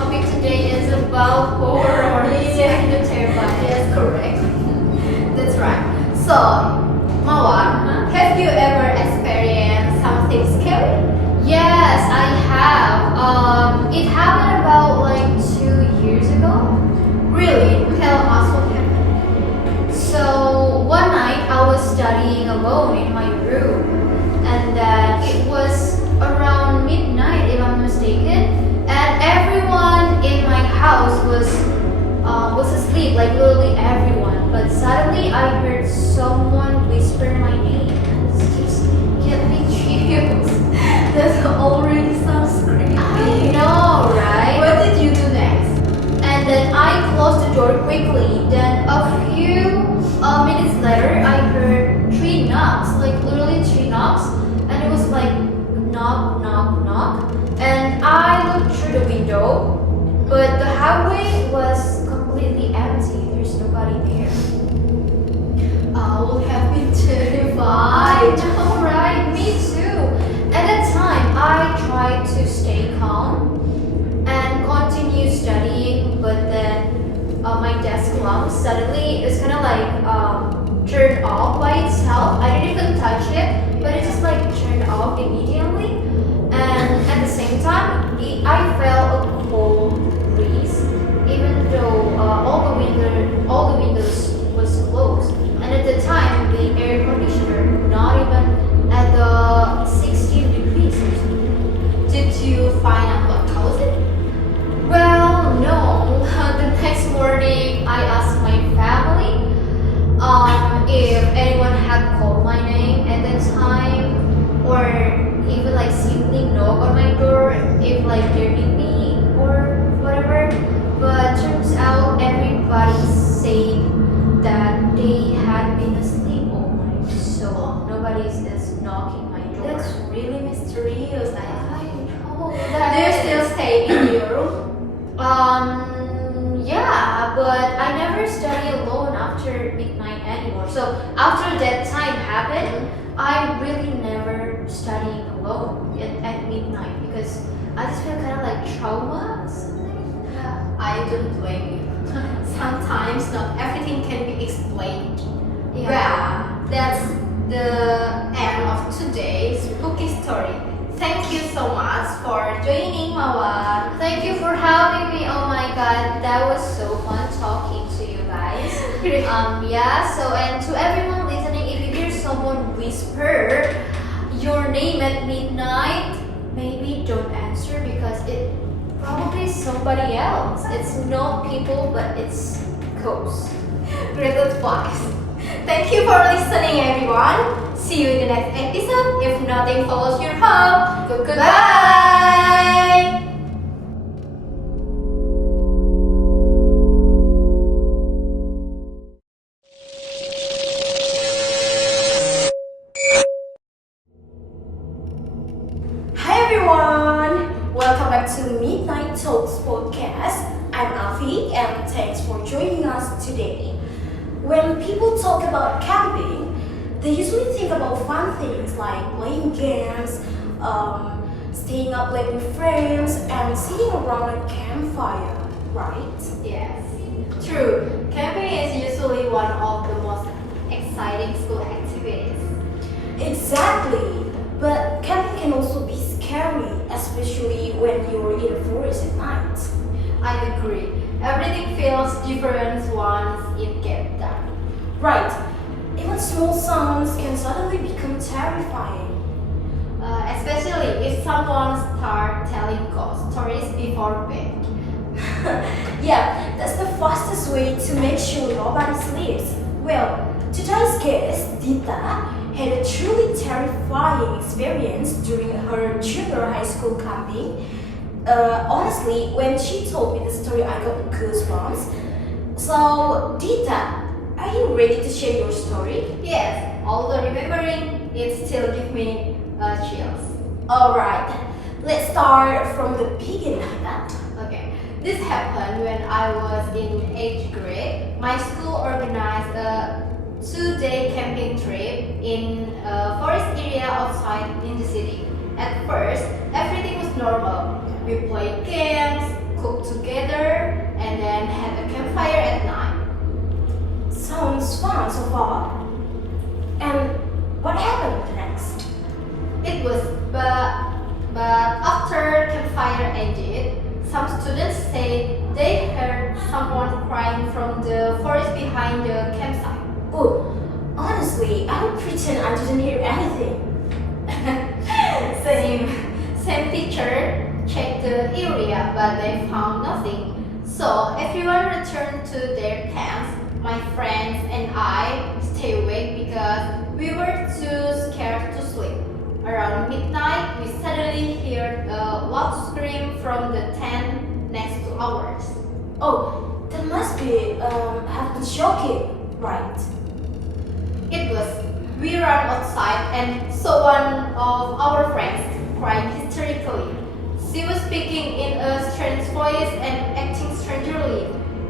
topic today is about horror. Yeah, terrifying. Yes, correct. That's right. So, Mawar, have you ever experienced something scary? Yes, I have. It happened about like 2 years ago. Really? Tell us what happened. So, one night I was studying alone in my room, and then it was around midnight, if I'm not mistaken, and everyone in my house was asleep, like literally everyone. But suddenly I heard someone whisper my name. It just get me chills. That already sounds creepy. I know, right? What did you do next? And then I closed the door quickly. Then a few minutes later, I heard 3 knocks, like literally 3 knocks, and it was like knock, knock, knock. And I looked through the window, but the hallway was completely empty. There's nobody there. I would have been terrified. I know, right? Me too. At that time, I tried to stay calm and continue studying, but then my desk lamp suddenly is kind of like turned off by itself. I didn't even touch it, but it just like turned off immediately. And at the same time, I felt a cold breeze, even though all the windows was closed. And at the time, the air conditioner not even at the 16 degrees. Did you find out what caused it? Well, no. The next morning, I asked my family if anyone had called my name at that time, or even like simply knock on my door if like they need me or whatever. But turns out everybody said that they had been asleep all night, so nobody is knocking my door. That's really mysterious. I know. Do you still stay in your room? Yeah, but I never study alone after midnight anymore. So after that time happened, I really never studying alone at midnight because I just feel kind of like trauma or something. I don't blame you. Sometimes not everything can be explained. Yeah. Well, that's the end of today's spooky story. Thank you so much for joining, Mawar. Thank you for having me. Oh my god, that was so fun talking to you guys. Yeah, so and to everyone listening, if you hear someone whisper your name at midnight, maybe don't answer because it probably is somebody else. It's not people, but it's ghosts. Great advice. Thank you for listening, everyone. See you in the next episode. If nothing follows your hope, goodbye. Hi everyone, welcome back to Midnight Talks podcast. I'm Afi and thanks for joining us today. When people talk about camping, they usually think about fun things like playing games, staying up late with friends, and sitting around a campfire, right? Yes, true. Camping is usually one of the most exciting school activities. Exactly, but camping can also be scary, especially when you're in the forest at night. I agree. Everything feels different once it gets dark. Right, even small sounds can suddenly become terrifying. Especially if someone starts telling ghost stories before bed. Yeah, that's the fastest way to make sure nobody sleeps. Well, today's guest, Dita, had a truly terrifying experience during her junior high school camping. Honestly, when she told me the story, I got goosebumps. So, Dita, are you ready to share your story? Yes, although remembering it still gives me chills. Alright, let's start from the beginning, Dita. Okay, this happened when I was in 8th grade. My school organized a 2-day camping trip in a forest area outside in the city. At first, everything was normal. We played games, cook together, and then have a campfire at night. Sounds fun so far. And what happened next? It was, but after campfire ended, some students say they heard someone crying from the forest behind the campsite. Oh, honestly, I would pretend I didn't hear anything. Same teacher checked the area, but they found nothing. So everyone returned to their tents. My friends and I stayed awake because we were too scared to sleep. Around midnight, we suddenly heard a loud scream from the tent next to ours. Oh, that must have been shocking, right? It was. We ran outside and saw one of our friends crying hysterically. She was speaking in a strange voice and acting strangely.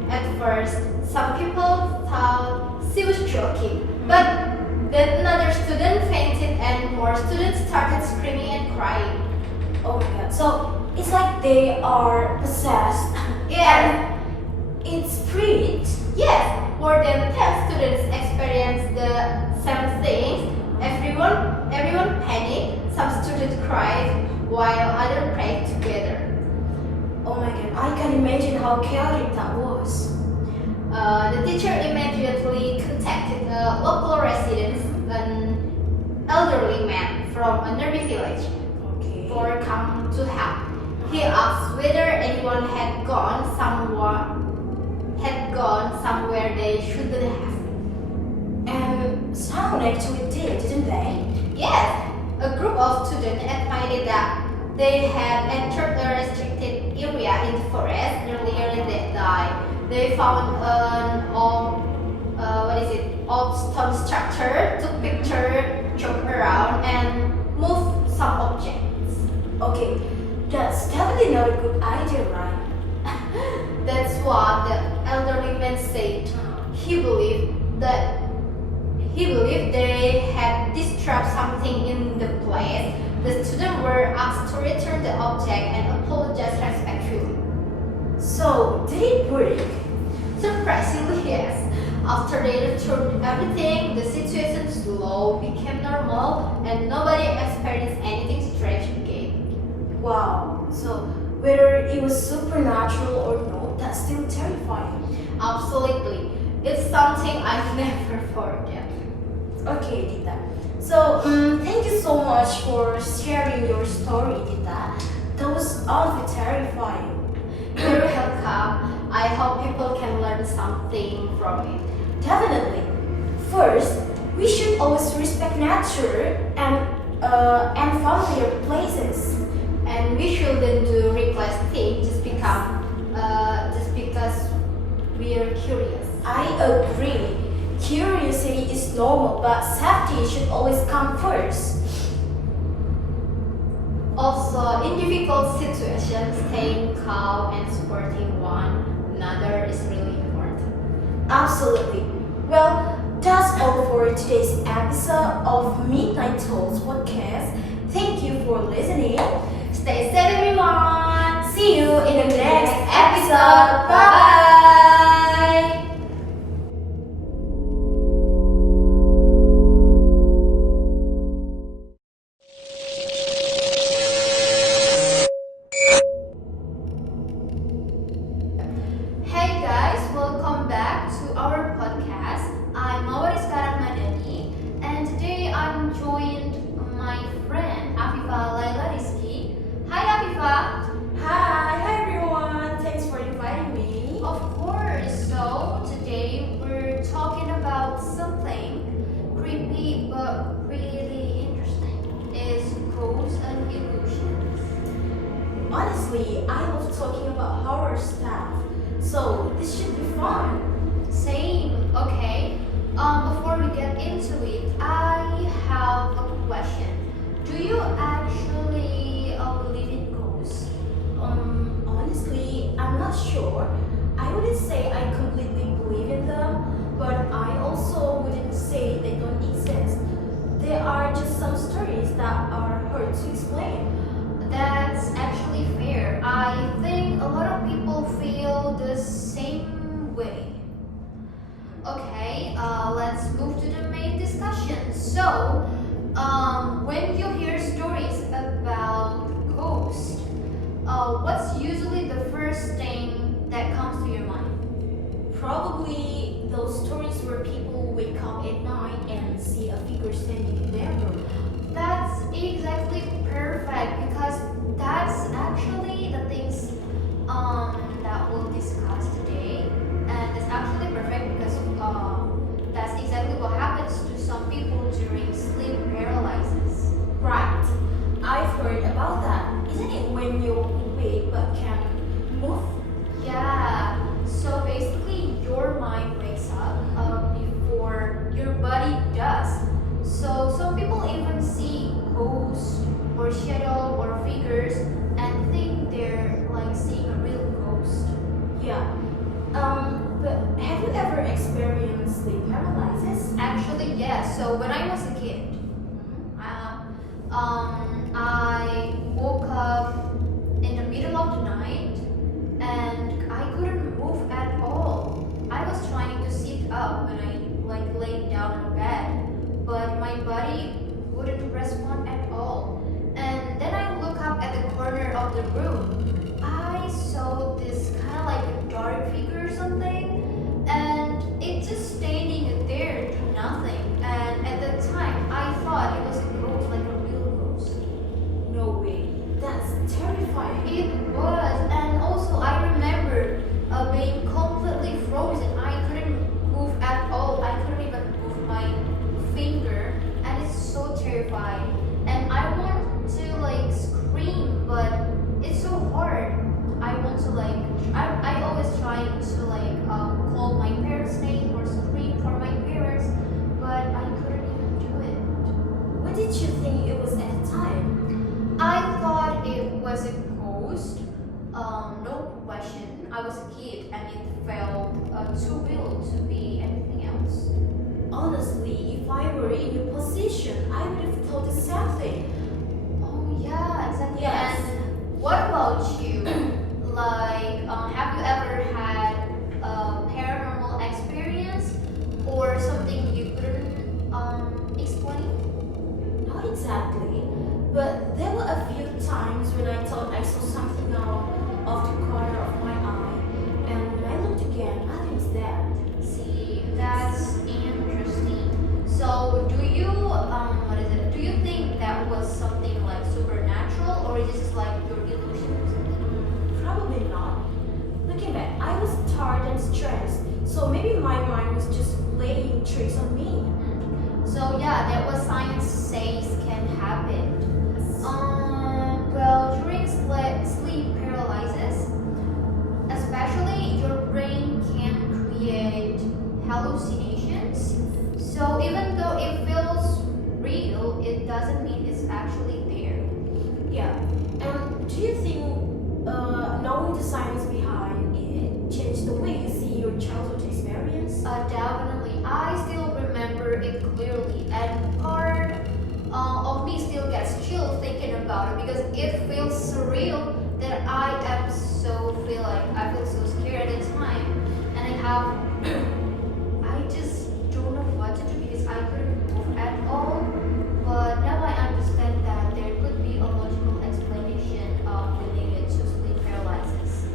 At first, some people thought she was joking, but then another student fainted and more students started screaming and crying. Oh my god, so it's like they are possessed. Yeah. And it's spirit. Yes, more than 10 students experienced the same things. Everyone panicked. Some students cried while others prayed together. Oh my god, I can imagine how chaotic that was. The teacher immediately contacted a local resident, an elderly man from a nearby village, for come to help. He asked whether anyone had gone somewhere they shouldn't have. And someone actually did, didn't they? Yes, a group of students admitted that they had entered a restricted area in the forest earlier that day. They found an old stone structure, took pictures, joked around, and moved some objects. Okay, that's definitely not a good idea, right? That's what the elderly man said. He believed they had disturbed something in the place. The students were asked to return the object and apologize respectfully. So, did it work? Surprisingly, yes. After they returned everything, the situation slowly became normal and nobody experienced anything strange again. Wow, so whether it was supernatural or not, that's still terrifying. Absolutely. It's something I've never forget. Okay, Dita. So, thank you so much for sharing your story, Dita. That was honestly terrifying. You're welcome. I hope people can learn something from it. Definitely. First, we should always respect nature and familiar places. And we shouldn't do reckless things just because we are curious. I agree. Curiosity is normal, but safety should always come first. Also, in difficult situations, staying calm and supporting one another is really important. Absolutely. Well, that's all for today's episode of Midnight Talks podcast. Thank you for listening. Stay safe, everyone. See you in the next episode. Bye. Hey guys, welcome back to our podcast. I'm Mawar, Rahmadhani, and today I'm joined my friend Afifah, Laela, Rizki. Hi Afifah. Hi everyone. Thanks for inviting me. Of course. So today we're talking about something creepy but really interesting. Is ghosts and illusions. Honestly, I love talking about horror stuff, so this should be fun. Same. Okay. Before we get into it, I have a question. Do you actually believe in ghosts? Honestly, I'm not sure. I wouldn't say I completely believe in them, but I also wouldn't say they don't exist. There are just some stories that are hard to explain. That's actually fair. I think a lot of people great discussion. So, when you hear stories about ghosts, what's usually the first thing that comes to your mind? Probably those stories where people wake up at night and see a figure standing in their room. That's exactly perfect because that's actually the things that we'll discuss today, and it's actually perfect because that's exactly what happens to some people during sleep paralysis. Right. I've heard about that. Isn't it when you're awake but can't move? Yeah. So basically, your mind wakes up before your body does. So some people even see ghosts or shadow or figures and think they're like seeing a real ghost. Yeah. But have you ever experienced sleep paralysis? Actually, yes. So when I was a kid, I woke up in the middle of the night and I couldn't move at all. I was trying to sit up when I like laid down on bed, but my body wouldn't respond at all. And then I look up at the corner of the room. I saw this kind of like a dark figure or something, and it just standing there to nothing. And at the time, I thought it was a ghost, like a real ghost. No way. That's terrifying. It was, and also I remember being completely frozen. I couldn't move at all. I couldn't even move my finger, and it's so terrifying. And I want to like scream, but it's so hard. I want to like, I always trying to like call my parents' name or scream for my parents, but I couldn't even do it. What did you think it was at the time? I thought it was a ghost. No question. I was a kid and it felt too real to be anything else. Honestly, if I were in your position, I would have thought the same thing. Oh yeah, exactly. Yes. And what about you? Like, have you ever had a paranormal experience or something you couldn't explain? Not exactly, but there were a few times when I thought I saw something out of the corner of my eye, and when I looked again, nothing was there. See, that's interesting. So, do you what is it? Do you think that was something like supernatural, or is it just like your illusion or something? Probably not. Looking back, I was tired and stressed, so maybe my mind was just playing tricks on me. So yeah, that what science says can happen. Well, during sleep paralysis, especially your brain can create hallucinations. So even though it feels real, it doesn't mean it's actually there. Yeah. And do you think knowing the science behind it changed the way you see your childhood experience? Definitely. I still remember it clearly, and part of me still gets chill thinking about it because it feels surreal that I feel so scared at the time, and I just don't know what to do because I couldn't move at all. But now I understand that there could be a logical explanation related to sleep paralysis.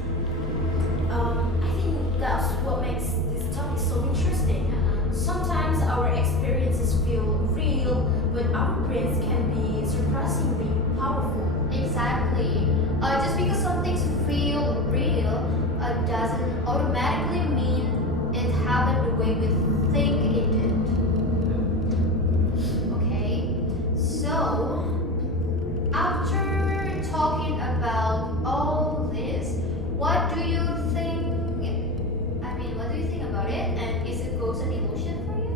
I think that's what makes this topic so interesting. Sometimes our experiences feel real, but our brains can be surprisingly powerful. Exactly. Just because some things feel real doesn't automatically mean it happened the way we think it did. Okay, so after talking about all this, what do you think? What do you think about it? And is it ghost an illusion for you?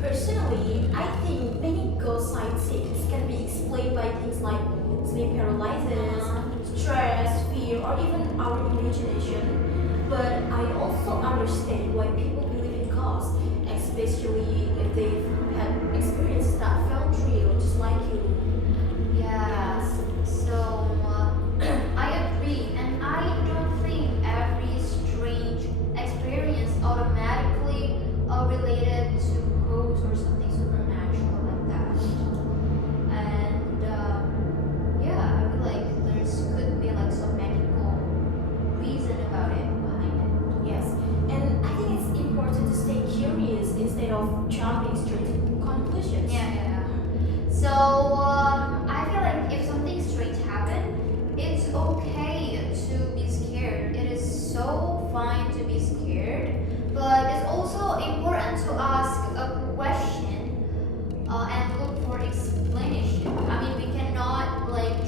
Personally, I think many ghost sightings can be explained by things like sleep paralysis, stress, fear, or even our imagination. But I also understand why people believe in ghosts, especially if they've had experiences that felt real, just like you. Yes. So I agree, and I don't think every strange experience automatically related to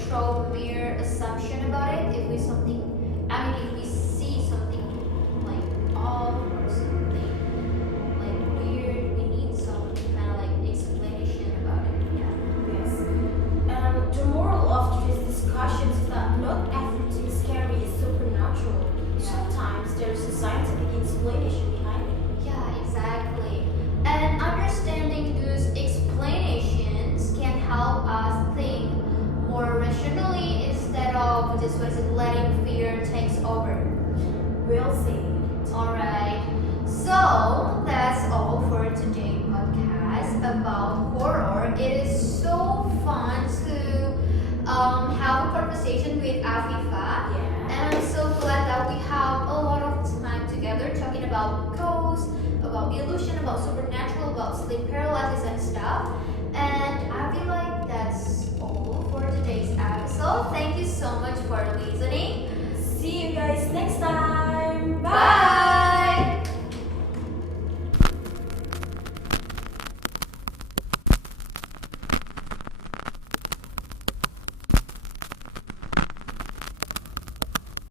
throw mere assumption about it. If we something, I mean, if we see something like off or something like weird, we need some kind of like explanation about it. Yeah. Yes. The moral of today's discussion is that not everything scary is supernatural. Sometimes there's a scientific explanation behind it. Yeah, exactly. And understanding those explanations can help us think more rationally instead of just letting fear takes over. Well said. Alright, so that's all for today's podcast about horror. It is so fun to have a conversation with Afifah. Yeah. And I'm so glad that we have a lot of time together talking about ghosts, about illusion, about supernatural, about sleep paralysis and stuff. And I feel like that's all for today's episode. Thank you so much for listening. See you guys next time.